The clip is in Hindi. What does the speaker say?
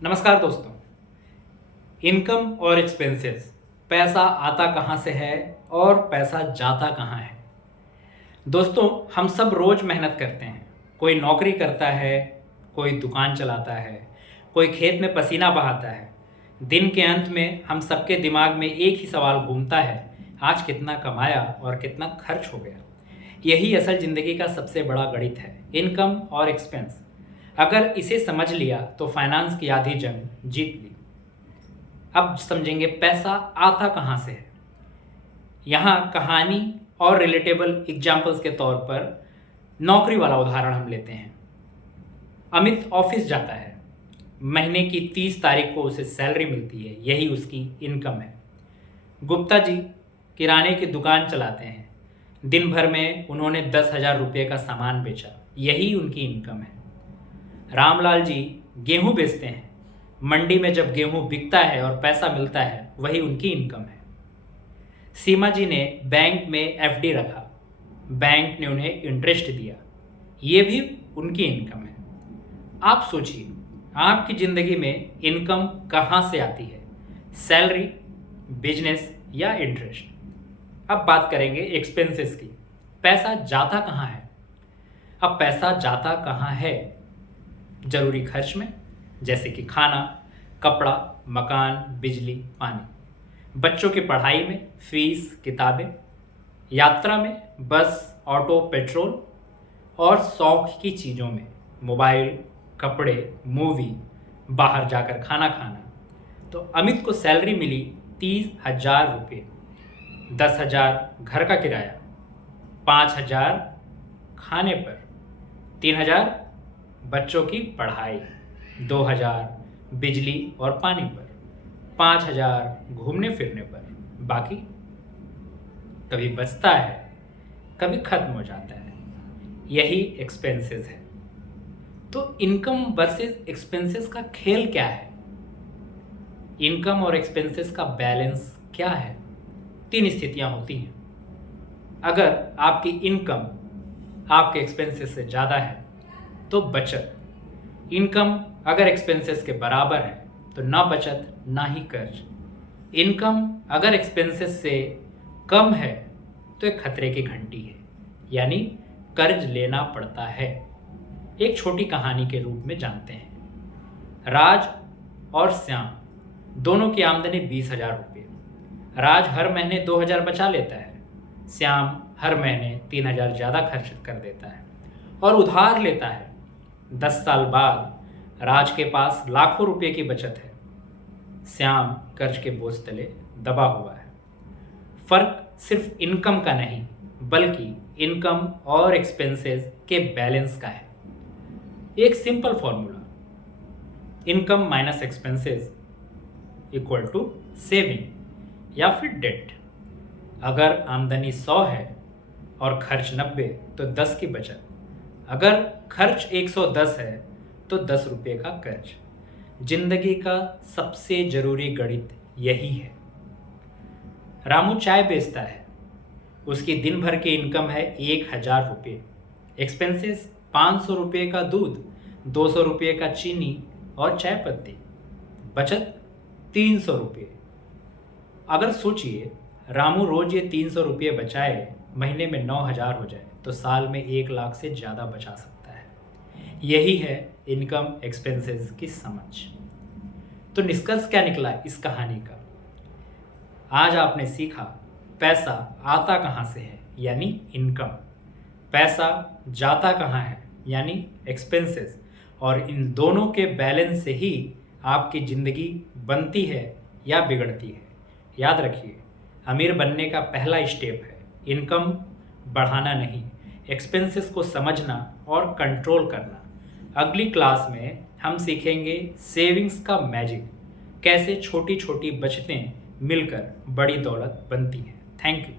नमस्कार दोस्तों। इनकम और एक्सपेंसेस, पैसा आता कहाँ से है और पैसा जाता कहाँ है। दोस्तों, हम सब रोज मेहनत करते हैं। कोई नौकरी करता है, कोई दुकान चलाता है, कोई खेत में पसीना बहाता है। दिन के अंत में हम सबके दिमाग में एक ही सवाल घूमता है, आज कितना कमाया और कितना खर्च हो गया। यही असल ज़िंदगी का सबसे बड़ा गणित है, इनकम और एक्सपेंस। अगर इसे समझ लिया तो फाइनेंस की आधी जंग जीत ली। अब समझेंगे पैसा आता कहाँ से है। यहाँ कहानी और रिलेटेबल एग्जाम्पल्स के तौर पर नौकरी वाला उदाहरण हम लेते हैं। अमित ऑफिस जाता है, महीने की 30 तारीख को उसे सैलरी मिलती है, यही उसकी इनकम है। गुप्ता जी किराने की दुकान चलाते हैं, दिन भर में उन्होंने 10,000 रुपये का सामान बेचा, यही उनकी इनकम है। रामलाल जी गेहूं बेचते हैं, मंडी में जब गेहूं बिकता है और पैसा मिलता है, वही उनकी इनकम है। सीमा जी ने बैंक में एफडी रखा, बैंक ने उन्हें इंटरेस्ट दिया, ये भी उनकी इनकम है। आप सोचिए, आपकी ज़िंदगी में इनकम कहाँ से आती है, सैलरी, बिजनेस या इंटरेस्ट। अब बात करेंगे एक्सपेंसेस की। पैसा जाता कहाँ है। अब पैसा जाता कहाँ है, जरूरी खर्च में, जैसे कि खाना, कपड़ा, मकान, बिजली, पानी। बच्चों की पढ़ाई में, फीस, किताबें। यात्रा में, बस, ऑटो, पेट्रोल। और शौक की चीज़ों में, मोबाइल, कपड़े, मूवी, बाहर जाकर खाना खाना। तो अमित को सैलरी मिली 30,000 रुपये। 10,000 घर का किराया, 5,000 खाने पर, 3,000 बच्चों की पढ़ाई, 2,000 बिजली और पानी पर, 5,000 घूमने फिरने पर। बाकी कभी बचता है, कभी खत्म हो जाता है। यही एक्सपेंसेस है। तो इनकम वर्सेस एक्सपेंसेस का खेल क्या है। इनकम और एक्सपेंसेस का बैलेंस क्या है। 3 स्थितियां होती हैं। अगर आपकी इनकम आपके एक्सपेंसेस से ज़्यादा है तो बचत। इनकम अगर एक्सपेंसेस के बराबर है तो ना बचत ना ही कर्ज। इनकम अगर एक्सपेंसेस से कम है तो एक खतरे की घंटी है, यानी कर्ज लेना पड़ता है। एक छोटी कहानी के रूप में जानते हैं। राज और श्याम दोनों की आमदनी 20,000 रुपये। राज हर महीने 2,000 बचा लेता है, श्याम हर महीने 3,000 ज़्यादा खर्च कर देता है और उधार लेता है। 10 साल बाद राज के पास लाखों रुपए की बचत है, श्याम कर्ज के बोझ तले दबा हुआ है। फर्क सिर्फ इनकम का नहीं, बल्कि इनकम और एक्सपेंसेस के बैलेंस का है। एक simple formula, income minus expenses equal to saving या फिर डेट। अगर आमदनी 100 है और खर्च 90 तो 10 की बचत। अगर खर्च 110 है तो 10 रुपये का कर्ज। जिंदगी का सबसे जरूरी गणित यही है। रामू चाय बेचता है, उसकी दिन भर की इनकम है 1,000 रुपये। एक्सपेंसेस 500 रुपये का दूध, 200 रुपये का चीनी और चाय पत्ती। बचत 300 रुपये। अगर सोचिए, रामू रोज ये 300 रुपये बचाए, महीने में 9,000 हो जाए तो साल में 1 लाख से ज़्यादा बचा सकता है। यही है इनकम एक्सपेंसेस की समझ। तो निष्कर्ष क्या निकला इस कहानी का। आज आपने सीखा पैसा आता कहाँ से है, यानी इनकम। पैसा जाता कहाँ है, यानी एक्सपेंसेस। और इन दोनों के बैलेंस से ही आपकी ज़िंदगी बनती है या बिगड़ती है। याद रखिए, अमीर बनने का पहला स्टेप है इनकम बढ़ाना नहीं, एक्सपेंसेस को समझना और कंट्रोल करना। अगली क्लास में हम सीखेंगे सेविंग्स का मैजिक, कैसे छोटी छोटी बचतें मिलकर बड़ी दौलत बनती हैं। Thank you.